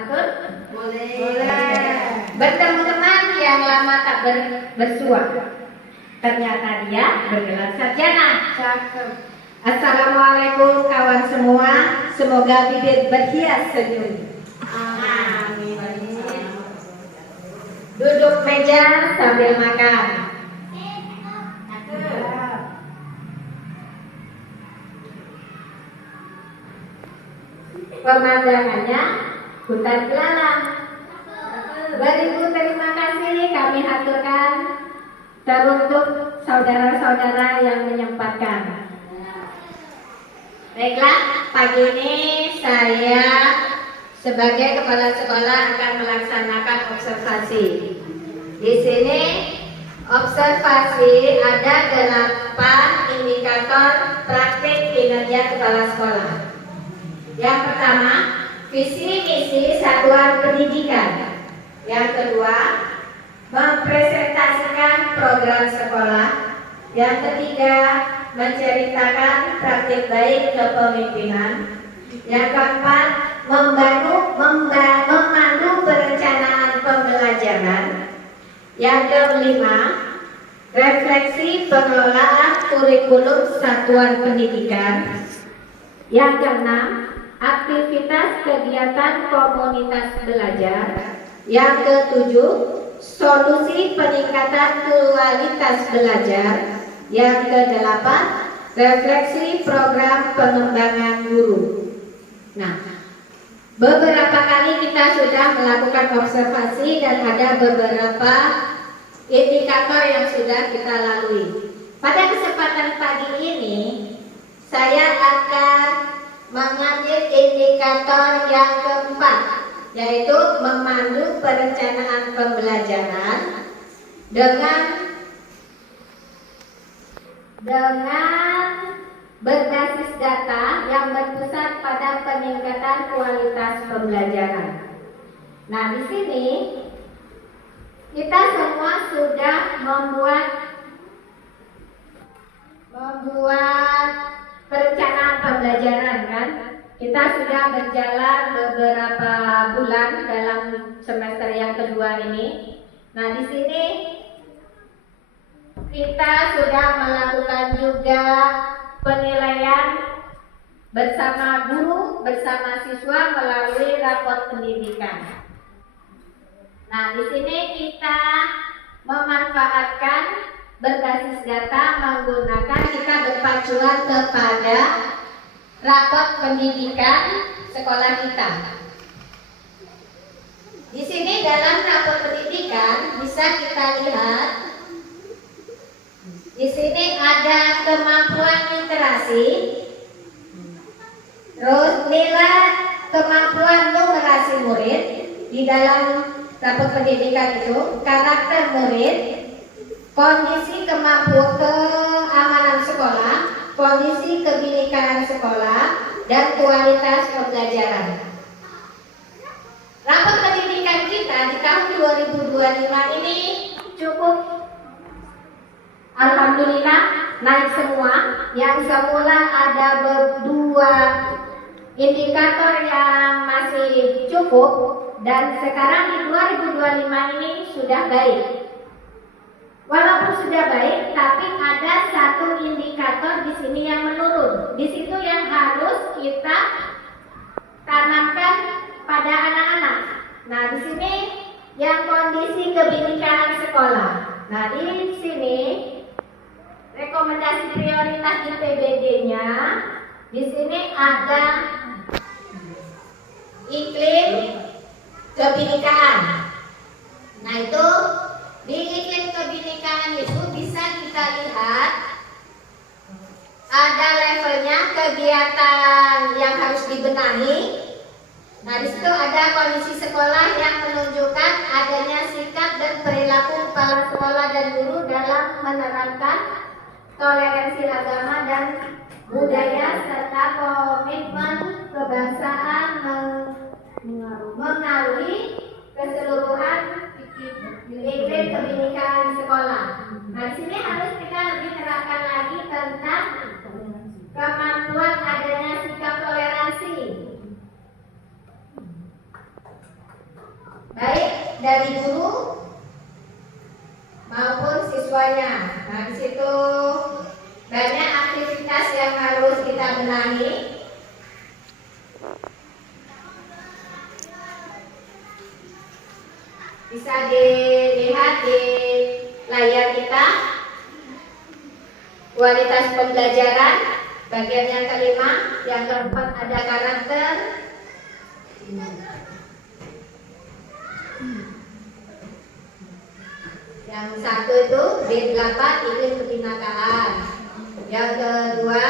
pantun? Boleh. Bertemu teman yang lama tak bersua. Ternyata dia bergelar sarjana. Cakep. Assalamualaikum kawan semua. Semoga bibir berhias senyum. Amin. Duduk meja sambil makan. Pemandangannya hutan belalang. Beribu terima kasih kami haturkan teruntuk saudara-saudara yang menyempatkan. Baiklah, pagi ini saya sebagai kepala sekolah akan melaksanakan observasi. Di sini observasi ada 8 indikator praktik kinerja kepala sekolah. Yang pertama, visi misi satuan pendidikan. Yang kedua, mempresentasikan program sekolah. Yang ketiga, menceritakan praktik baik kepemimpinan. Yang keempat, memandu perencanaan pembelajaran. Yang kelima, refleksi pengelolaan kurikulum satuan pendidikan. Yang keenam, aktivitas kegiatan komunitas belajar. Yang ketujuh, solusi peningkatan kualitas belajar. Yang kedelapan, refleksi program pengembangan guru. Nah, beberapa kali kita sudah melakukan observasi dan ada beberapa indikator yang sudah kita lalui. Pada kesempatan pagi ini, saya akan mengambil indikator yang keempat, yaitu memandu perencanaan pembelajaran dengan berbasis data yang berpusat pada peningkatan kualitas pembelajaran. Nah, di sini kita semua sudah membuat perencanaan pembelajaran, kan? Kita sudah berjalan beberapa bulan dalam semester yang kedua ini. Nah, di sini kita sudah melakukan juga penilaian bersama guru, bersama siswa melalui rapor pendidikan. Nah, di sini kita memanfaatkan berbasis data menggunakan kita berpacuan kepada rapor pendidikan sekolah kita. Di sini dalam rapor pendidikan bisa kita lihat. Di sini ada kemampuan literasi, terus nilai kemampuan numerasi murid di dalam rapor pendidikan itu, karakter murid, kondisi kemampuan keamanan sekolah, kondisi kebinekaan sekolah, dan kualitas pembelajaran. Rapor pendidikan kita di tahun 2025 ini cukup, alhamdulillah, naik semua. Yang semula ada dua indikator yang masih cukup, dan sekarang di 2025 ini sudah baik. Walaupun sudah baik, tapi ada satu indikator di sini yang menurun. Di situ yang harus kita tanamkan pada anak-anak. Nah, di sini yang kondisi kebinekaan sekolah. Nah, di sini rekomendasi prioritas di PBG-nya, di sini ada iklim kebinekaan. Nah, itu di iklim kebinekaan itu bisa kita lihat ada levelnya kegiatan yang harus dibenahi. Nah, di situ ada kondisi sekolah yang menunjukkan adanya sikap dan perilaku kepala sekolah dan guru dalam menerapkan toleransi agama dan budaya serta komitmen kebangsaan mengaruhi keseluruhan iklim kebinekaan di sekolah. Nah, di sini harus kita lebih terapkan lagi tentang kemampuan adanya sikap toleransi. baik dari guru maupun siswanya. Nah, di situ banyak aktivitas yang harus kita benahi. Bisa dilihat di layar kita kualitas pembelajaran bagian yang kelima. Yang keempat ada karakter. Yang satu itu D8 iklim kebinakaan. Yang kedua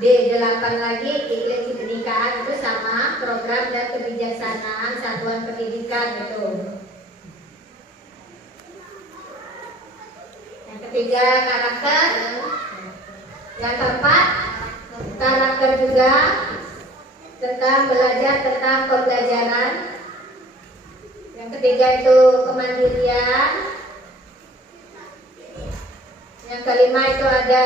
D8 lagi iklim kebinikaan, itu sama program dan kebijaksanaan satuan pendidikan itu. Yang ketiga karakter. Yang keempat karakter juga tentang belajar tentang pembelajaran. Yang ketiga itu kemandirian. Yang kelima itu ada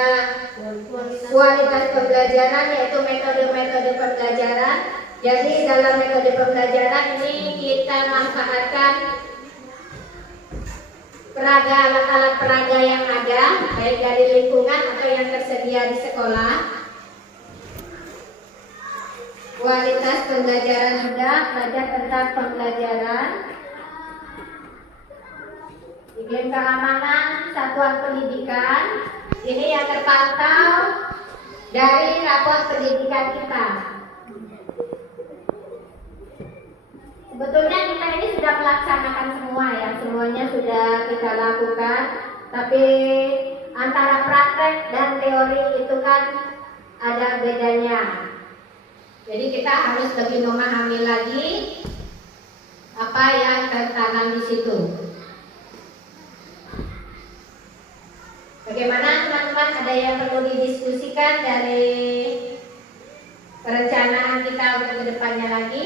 kualitas pembelajaran, yaitu metode-metode pembelajaran. Jadi dalam metode pembelajaran ini kita manfaatkan peraga, alat-alat peraga yang ada, baik dari lingkungan atau yang tersedia di sekolah. Kualitas pembelajaran juga belajar tentang pembelajaran. Iklim keamanan satuan pendidikan, ini yang terpantau dari rapor pendidikan kita. Sebetulnya kita ini sudah melaksanakan semua ya, semuanya sudah kita lakukan. Tapi antara praktek dan teori itu kan ada bedanya. Jadi kita harus lebih memahami lagi apa yang tertanam di situ. Bagaimana teman-teman, ada yang perlu didiskusikan dari perencanaan kita untuk kedepannya lagi?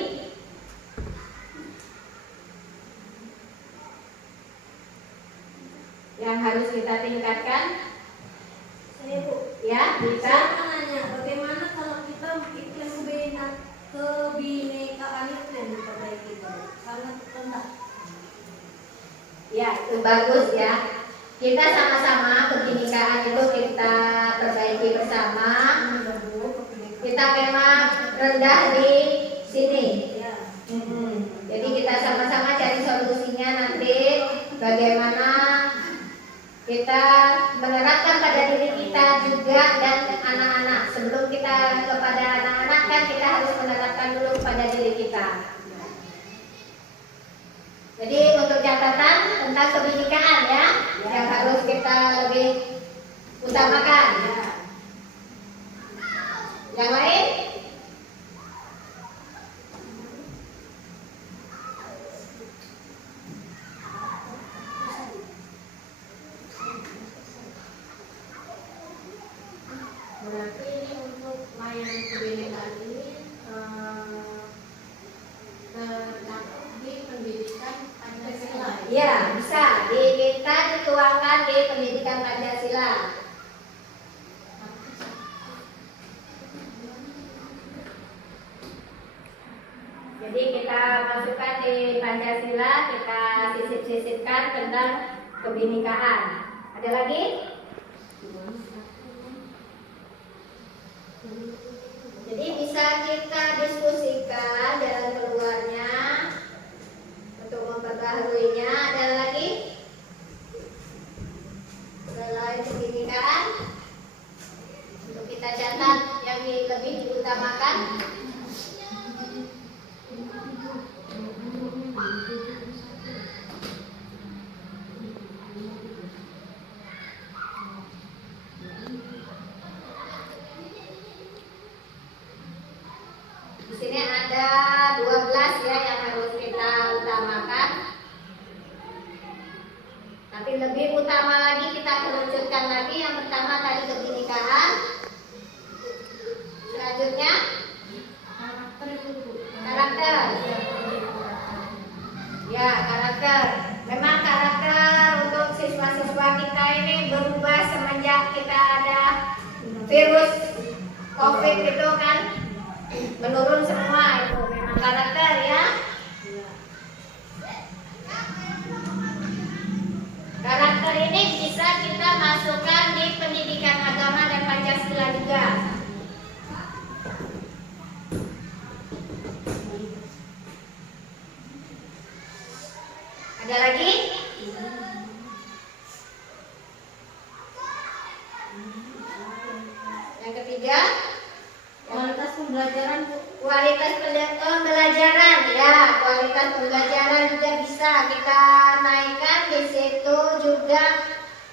Yang harus kita tingkatkan? Saya Bu, Ya, bisa. saya mau nanya, bagaimana kalau kita iklim kebinekaan iklim diperbaiki itu? Sangat rendah. Ya, itu bagus ya. Kita sama-sama kebinekaan itu kita perbaiki bersama. Kita memang rendah di sini. Ya. Jadi kita sama-sama cari solusinya nanti bagaimana kita menerapkan pada diri kita juga dan anak-anak. Sebelum kita kepada anak-anak kan kita harus menerapkan dulu pada diri kita. Jadi untuk catatan tentang kebinekaan ya, yang harus kita lebih utamakan. Yang lain? Berarti ini untuk layanan kebinekaan ini tercakup di pendidikan Pancasila. Ya, bisa kita dituangkan di pendidikan Pancasila. Jadi kita masukkan di Pancasila, kita sisip-sisipkan tentang kebinekaan. Ada lagi? Jadi bisa kita diskusikan jalan keluarnya untuk memperbaharuinya. Ada lagi? Selain kebinekaan, untuk kita catat yang lebih diutamakan. Di sini ada 12 ya yang harus kita utamakan. Tapi lebih utama lagi kita kerucutkan lagi. Yang pertama tadi kebinekaan. Selanjutnya karakter. Ya, karakter. Memang karakter untuk siswa-siswa kita ini berubah semenjak kita ada virus COVID itu kan. Menurun semua itu, memang karakter ya. Ada lagi? Yang ketiga, Kualitas pembelajaran, Bu. kualitas pembelajaran. Ya, kualitas pembelajaran juga bisa kita naikkan di situ juga.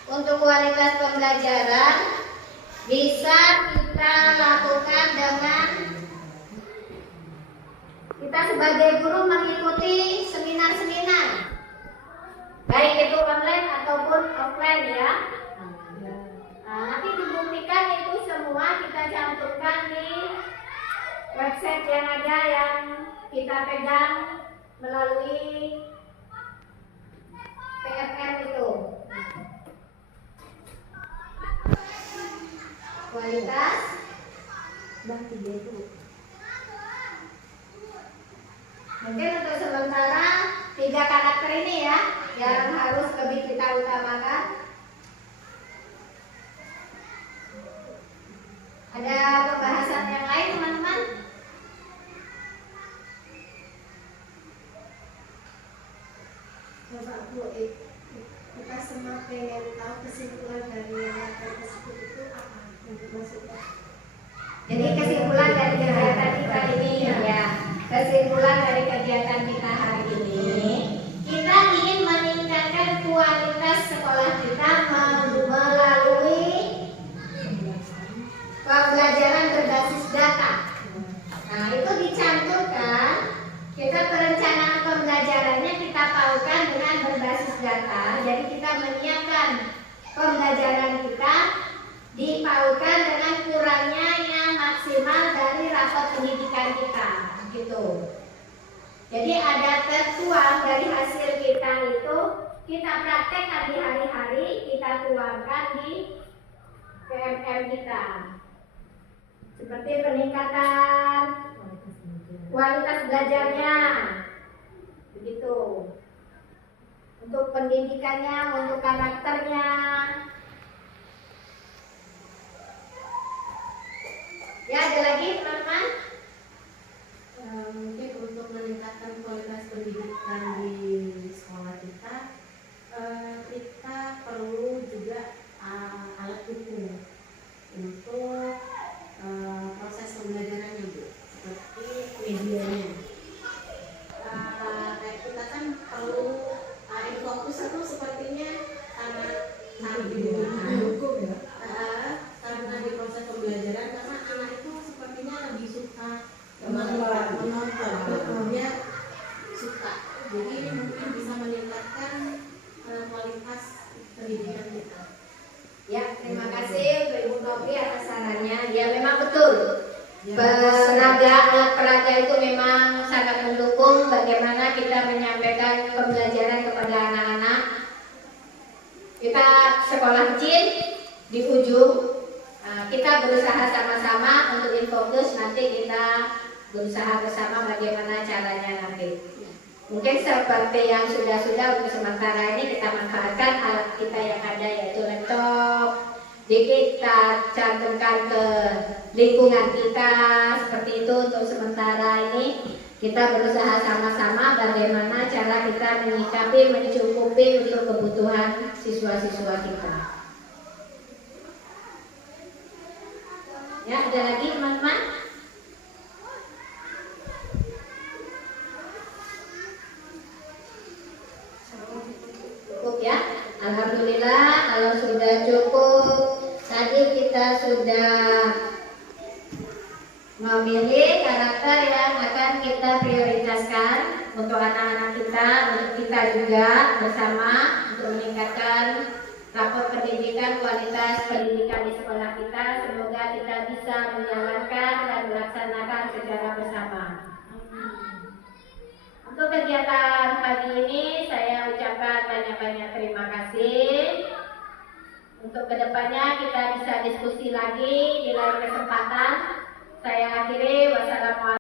Untuk kualitas pembelajaran bisa kita lakukan dengan kita sebagai guru mengikuti seminar-seminar, baik itu online ataupun offline ya. Nah, nanti dibuktikan itu semua kita cantumkan di website yang ada yang kita pegang melalui PFM itu. Kualitas mungkin untuk sementara 3 karakter ini ya yang harus lebih kita utamakan. Ada pembahasan yang lain teman-teman? Bapak Bu, kita semua pengen tahu kesimpulan dari yang tersebut itu apa? Maksudnya? Jadi kesimpulan dari kegiatan kita ini ya, kesimpulan dari kegiatan kita hari ini, kita ingin meningkatkan kualitas sekolah kita melalui pembelajaran berbasis data. Nah, itu dicantumkan, kita perencanaan pembelajarannya kita paukan dengan berbasis data. Jadi kita menyiapkan pembelajaran kita dipaukan dengan kurangnya yang maksimal dari rapot pendidikan kita, gitu. Jadi ada tertuang dari hasil kita itu kita praktekkan di hari-hari, kita tuangkan di PMM kita. Seperti peningkatan kualitas belajarnya, begitu. Untuk pendidikannya, untuk karakternya. Ya, ada lagi teman-teman? Mungkin untuk meningkatkan kualitas pendidikan di sekolah kita, kita perlu juga alat dukung untuk proses pembelajarannya, Bu, seperti medianya. Kayak kita kan perlu fokus itu sepertinya sangat didukung ya. Karena di proses pembelajaran, karena anak itu sepertinya lebih suka menonton, dia suka. Jadi ini mungkin bisa meningkatkan kualitas pendidikan kita. Ya, terima kasih untuk Ibu Novi atas sarannya. Ya, memang betul. Alat peraga itu memang sangat mendukung bagaimana kita menyampaikan pembelajaran kepada anak-anak. Kita sekolah kecil di ujung, kita berusaha sama-sama untuk infokus, nanti kita berusaha bersama bagaimana caranya nanti. Mungkin seperti yang sudah-sudah untuk sementara ini kita manfaatkan alat kita yang ada yaitu laptop. Jadi kita cantumkan ke lingkungan kita seperti itu untuk sementara ini. Kita berusaha sama-sama bagaimana cara kita menyikapi, mencukupi untuk kebutuhan siswa-siswa kita. Ya, ada lagi teman-teman? Cukup ya. Alhamdulillah kalau sudah cukup. Tadi kita sudah memilih karakter yang akan kita prioritaskan untuk anak-anak kita, untuk kita juga bersama untuk meningkatkan rapor pendidikan, kualitas pendidikan di sekolah kita. Semoga kita bisa menjalankan dan melaksanakan secara bersama. Untuk kegiatan pagi ini saya ucapkan banyak-banyak terima kasih. Untuk kedepannya kita bisa diskusi lagi di lain kesempatan. Saya akhiri, wassalamualaikum.